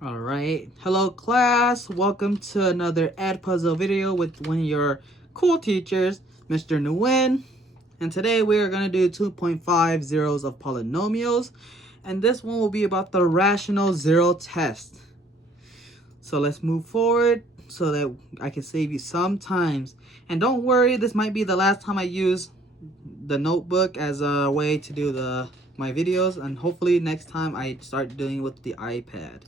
All right. Hello, class. Welcome to another Ed Puzzle video with one of your cool teachers, Mr. Nguyen. And today we are going to do 2.5 zeros of polynomials. And this one will be about the rational zero test. So let's move forward so that I can save you some times. And don't worry, this might be the last time I use the notebook as a way to do my videos. And hopefully next time I start doing it with the iPad.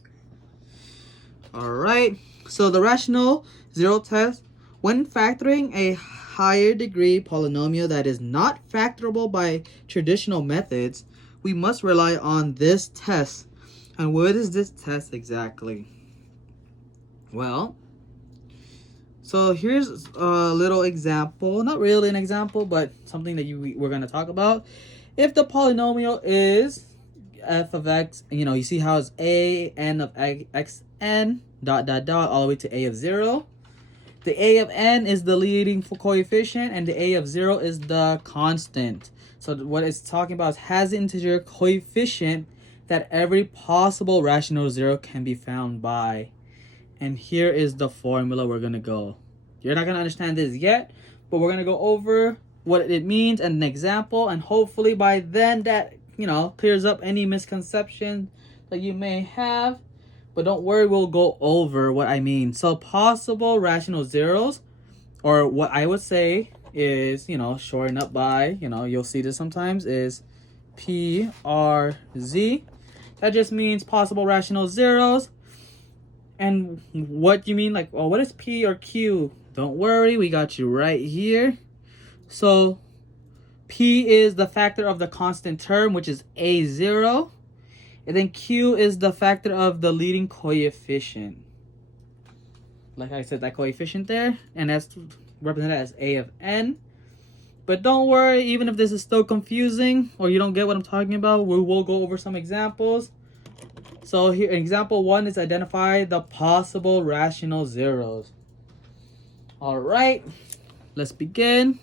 Alright, so the rational zero test. When factoring a higher degree polynomial that is not factorable by traditional methods, we must rely on this test. And what is this test exactly? Well, so here's a little example. Not really an example, but something that we're going to talk about. If the polynomial is f of x, you see how it's a n of xn dot all the way to a of 0. The a of n is the leading coefficient and the a of 0 is the constant. So what it's talking about is has an integer coefficient that every possible rational zero can be found by. And here is the formula we're going to go. You're not going to understand this yet, but we're going to go over what it means and an example, and hopefully by then that clears up any misconception that you may have. But don't worry, we'll go over what I mean. So possible rational zeros, or what I would say is, shorten up by, you'll see this sometimes, is PRZ. That just means possible rational zeros. And what you mean, like, oh, what is P or Q? Don't worry, we got you right here. So P is the factor of the constant term, which is A0. And then Q is the factor of the leading coefficient. Like I said, that coefficient there. And that's represented as A of n. But don't worry, even if this is still confusing or you don't get what I'm talking about, we will go over some examples. So here, example 1 is identify the possible rational zeros. Alright, let's begin.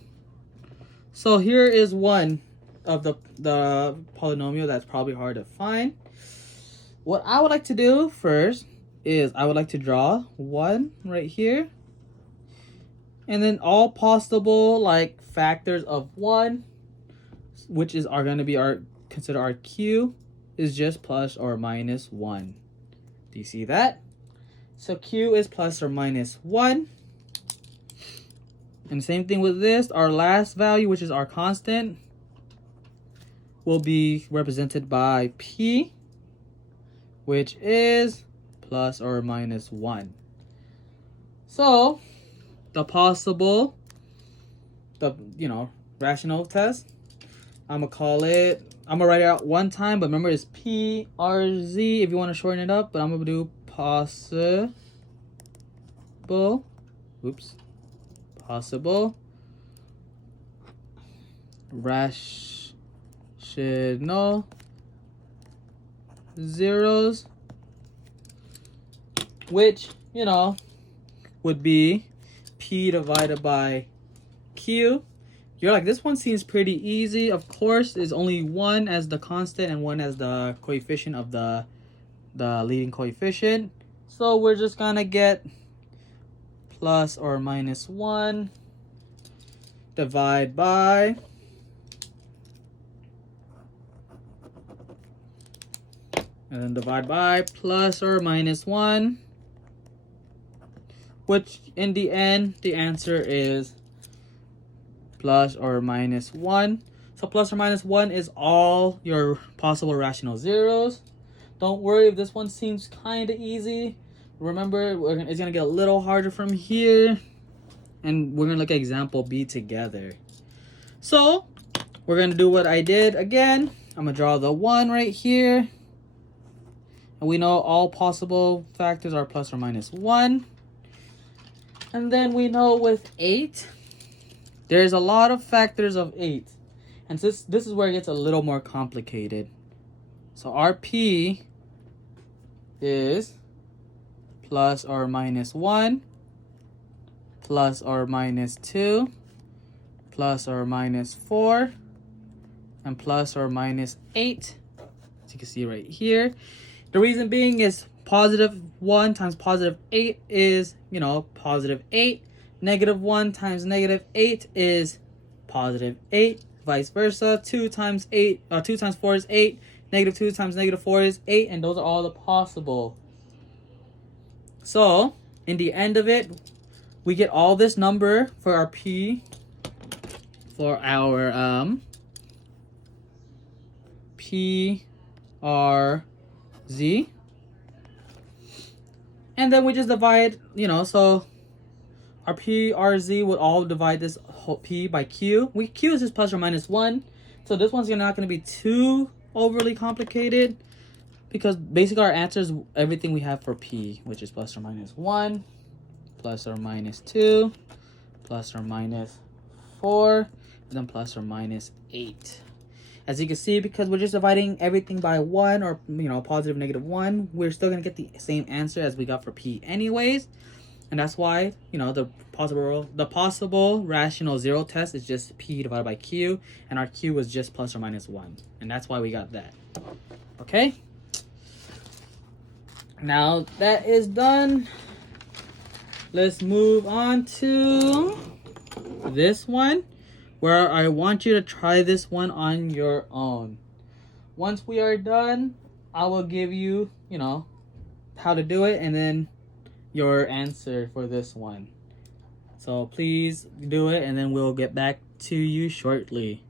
So here is one of the polynomial that's probably hard to find. What I would like to do first is I would like to draw one right here. And then all possible factors of 1, which are going to be consider our Q, is just plus or minus 1. Do you see that? So Q is plus or minus 1. And same thing with this. Our last value, which is our constant, will be represented by P, which is plus or minus 1. So the rational test, I'm gonna write it out one time, but remember it's PRZ if you want to shorten it up, but I'm gonna do possible rational zeros, which would be P divided by Q. You're like, this one seems pretty easy. Of course, there's only one as the constant and one as the coefficient of the leading coefficient. So we're just gonna get plus or minus 1 divide by and then divide by plus or minus 1, which in the end the answer is plus or minus 1. So plus or minus 1 is all your possible rational zeros. Don't worry if this one seems kind of easy. Remember, it's going to get a little harder from here. And we're going to look at example B together. So we're going to do what I did again. I'm going to draw the 1 right here. And we know all possible factors are plus or minus 1. And then we know with 8, there's a lot of factors of 8. And this is where it gets a little more complicated. So our P is plus or minus 1, plus or minus 2, plus or minus 4, and plus or minus 8. As you can see right here. The reason being is positive 1 times positive 8 is, you know, positive 8. Negative 1 times negative 8 is positive 8. Vice versa. 2 times 4 is 8. Negative 2 times negative 4 is 8. And those are all the possible. So, in the end of it, we get all this number for our P, for our P, R, Z. And then we just divide, you know, so our P, R, Z would all divide this whole P by Q. Q is just plus or minus 1. So this one's not going to be too overly complicated, because basically our answer is everything we have for P, which is plus or minus 1, plus or minus 2, plus or minus 4, and then plus or minus 8. As you can see, because we're just dividing everything by 1, or, you know, positive, negative 1, we're still going to get the same answer as we got for P anyways. And that's why, you know, the possible rational zero test is just P divided by Q, and our Q was just plus or minus 1. And that's why we got that. Okay? Now that is done, let's move on to this one, where I want you to try this one on your own. Once we are done, I will give you, you know, how to do it, and then your answer for this one. So please do it, and then we'll get back to you shortly.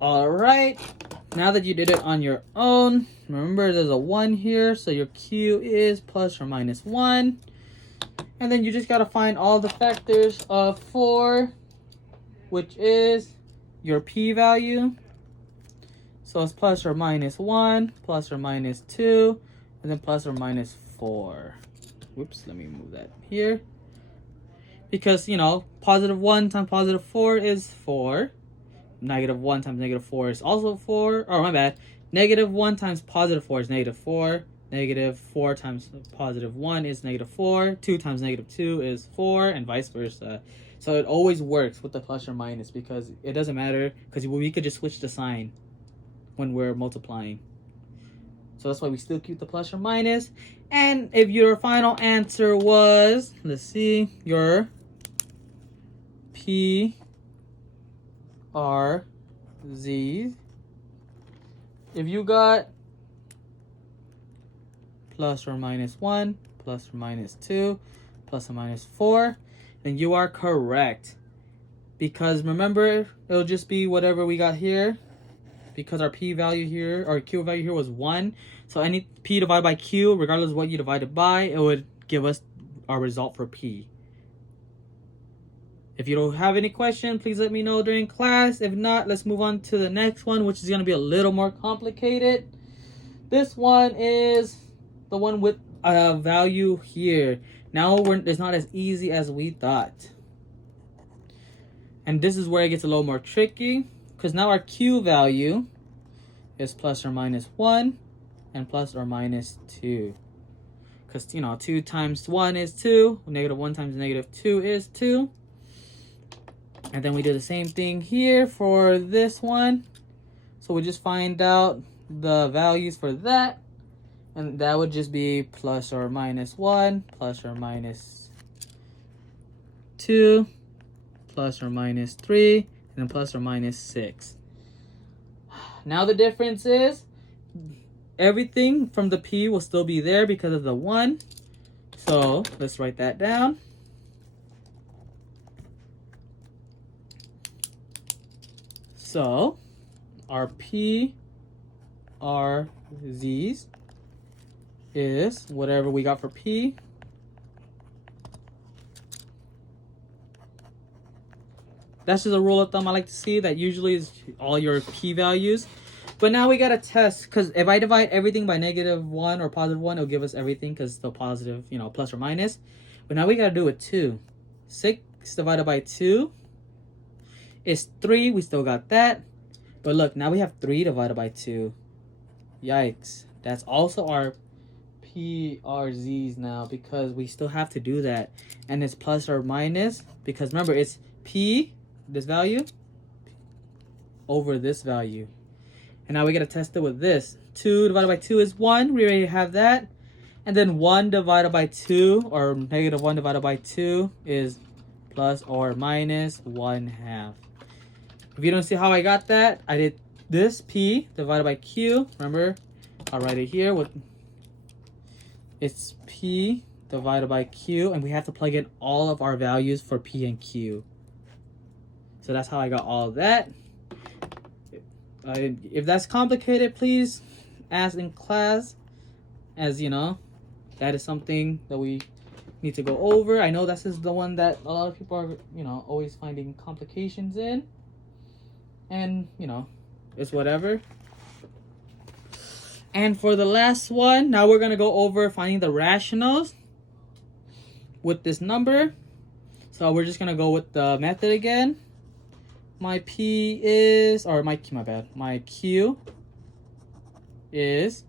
All right, now that you did it on your own, remember there's a 1 here, so your Q is plus or minus 1. And then you just got to find all the factors of 4, which is your P value. So it's plus or minus 1, plus or minus 2, and then plus or minus 4. Whoops, let me move that here. Because, you know, positive 1 times positive 4 is 4. Negative 1 times negative 4 is also 4. Oh, my bad. Negative 1 times positive 4 is negative 4. Negative 4 times positive 1 is negative 4. 2 times negative 2 is 4, and vice versa. So it always works with the plus or minus, because it doesn't matter, because we could just switch the sign when we're multiplying. So that's why we still keep the plus or minus. And if your final answer was, let's see, your P, R, Z, if you got plus or minus 1, plus or minus 2, plus or minus 4, then you are correct. Because remember, it'll just be whatever we got here. Because our P value here, or Q value here was 1. So any P divided by Q, regardless of what you divided by, it would give us our result for P. If you don't have any question, please let me know during class. If not, let's move on to the next one, which is going to be a little more complicated. This one is the one with a value here. Now it's not as easy as we thought. And this is where it gets a little more tricky, because now our Q value is plus or minus 1 and plus or minus 2. Because, you know, 2 times 1 is 2. Negative 1 times negative 2 is 2. And then we do the same thing here for this one. So we just find out the values for that. And that would just be plus or minus 1, plus or minus 2, plus or minus 3, and then plus or minus 6. Now the difference is everything from the P will still be there because of the 1. So let's write that down. So our P, R, Z's is whatever we got for P. That's just a rule of thumb I like to see, that usually is all your P values. But now we got to test, because if I divide everything by negative 1 or positive 1, it'll give us everything because it's still positive, you know, plus or minus. But now we got to do it 2. 6 divided by 2 is 3. We still got that. But look, now we have 3 divided by 2. Yikes. That's also our PRZs now, because we still have to do that. And it's plus or minus, because remember, it's P, this value, over this value. And now we got to test it with this. 2 divided by 2 is 1. We already have that. And then 1 divided by 2, or negative 1 divided by 2 is plus or minus 1/2. If you don't see how I got that, I did this P divided by Q. Remember, I'll write it here. It's P divided by Q, and we have to plug in all of our values for P and Q. So that's how I got all of that. If that's complicated, please ask in class, as you know, that is something that we need to go over. I know this is the one that a lot of people are, always finding complications in. And, it's whatever. And for the last one, now we're going to go over finding the rationals with this number. So we're just going to go with the method again. My P is, or my Q is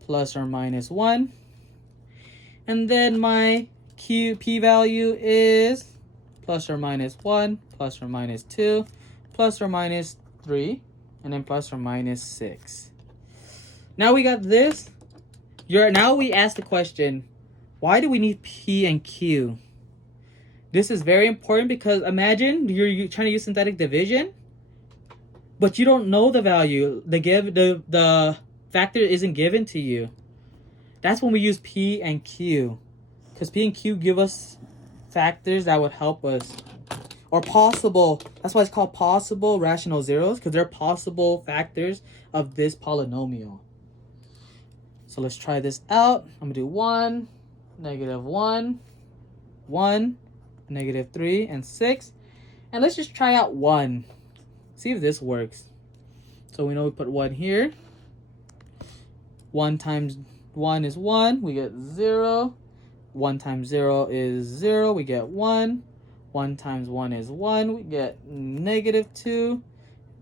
plus or minus 1. And then my P value is plus or minus 1, plus or minus 2, plus or minus 3, and then plus or minus 6. Now we got this. Now we ask the question, why do we need P and Q? This is very important because imagine you're trying to use synthetic division, but you don't know the value. The factor isn't given to you. That's when we use P and Q, because P and Q give us factors that would help us, or possible. That's why it's called possible rational zeros, because they're possible factors of this polynomial. So let's try this out. I'm gonna do 1, negative 1, 1, negative 3, and 6. And let's just try out 1. See if this works. So we know we put 1 here. 1 times 1 is 1. We get 0. 1 times 0 is 0. We get 1. 1 times 1 is 1. We get negative 2.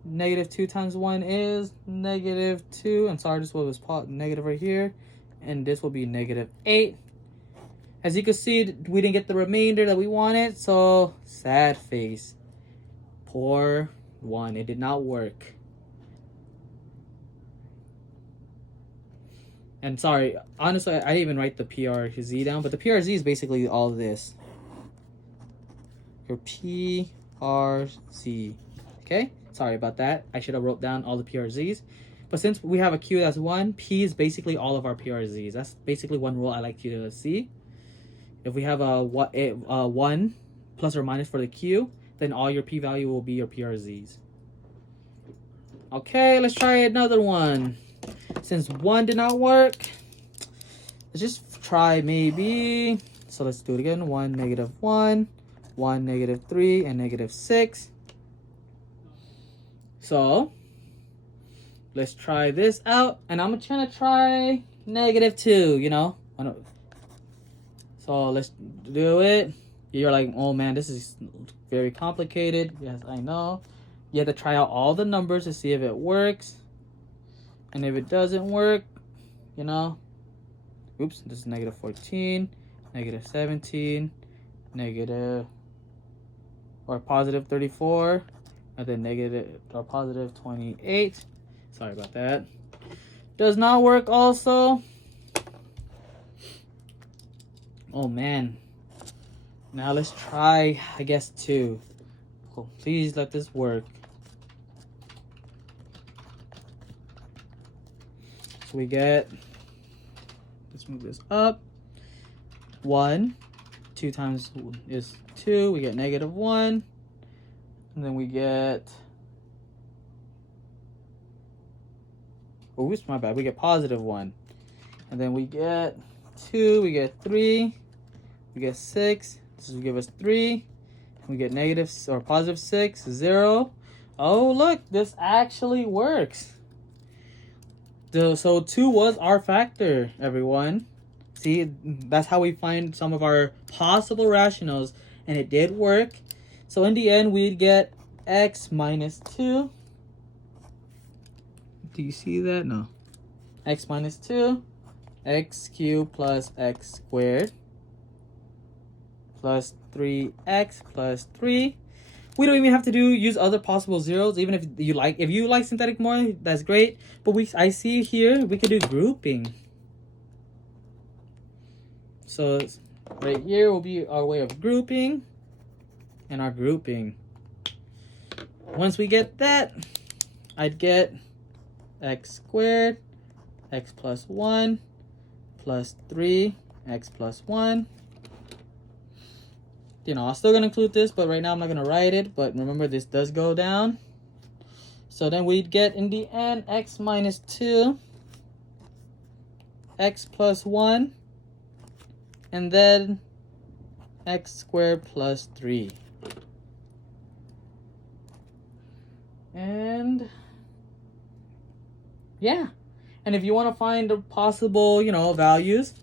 Negative 2 times 1 is negative 2. And sorry, this was negative right here. And this will be negative 8. As you can see, we didn't get the remainder that we wanted. So, sad face. Poor one. It did not work. And sorry, honestly, I didn't even write the PRZ down. But the PRZ is basically all this. Your PRZ. Okay? Sorry about that. I should have wrote down all the PRZs. But since we have a Q that's 1, P is basically all of our PRZs. That's basically one rule I like you to see. If we have a 1 plus or minus for the Q, then all your P value will be your PRZs. Okay, let's try another one. Since 1 did not work, let's just try maybe. So let's do it again. 1, negative 1, 1, negative 3, and negative 6. So let's try this out. And I'm trying to try negative 2, So let's do it. You're like, oh man, this is very complicated. Yes, I know. You have to try out all the numbers to see if it works. And if it doesn't work, oops, this is negative 14, negative 17, negative or positive 34, and then negative or positive 28. Sorry about that. Does not work also. Oh man. Now let's try, I guess, 2. Oh, please let this work. So we get, let's move this up. 1, 2 times is 2. We get negative 1. And then we get, oops, my bad. We get positive 1. And then we get 2. We get 3. We get 6. This will give us 3. We get negative or positive 6, 0. Oh, look, this actually works. So 2 was our factor, everyone. See, that's how we find some of our possible rationals, and it did work. So in the end, we'd get x minus 2. Do you see that? No. X minus 2, x cubed plus x squared plus 3x plus 3. We don't even have to use other possible zeros, even if you like synthetic more, that's great. But I see here we could do grouping. So right here will be our way of grouping and our grouping. Once we get that, I'd get x squared, x plus 1, plus 3, x plus 1. You know, I'm still going to include this, but right now I'm not going to write it. But remember, this does go down. So then we'd get, in the end, x minus 2, x plus 1, and then x squared plus 3. And yeah, and if you want to find the possible, you know, values,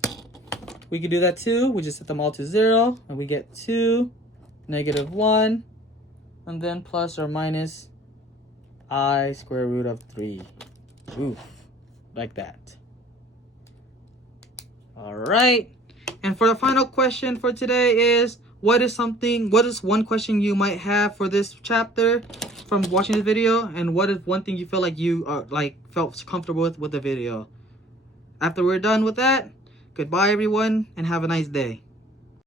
we could do that too. We just set them all to 0, and we get 2, negative 1, and then plus or minus I square root of 3. Oof, like that. All right, and for the final question for today is, what is one question you might have for this chapter from watching this video, and what is one thing you feel like you felt comfortable with the video? After we're done with that, goodbye everyone, and have a nice day.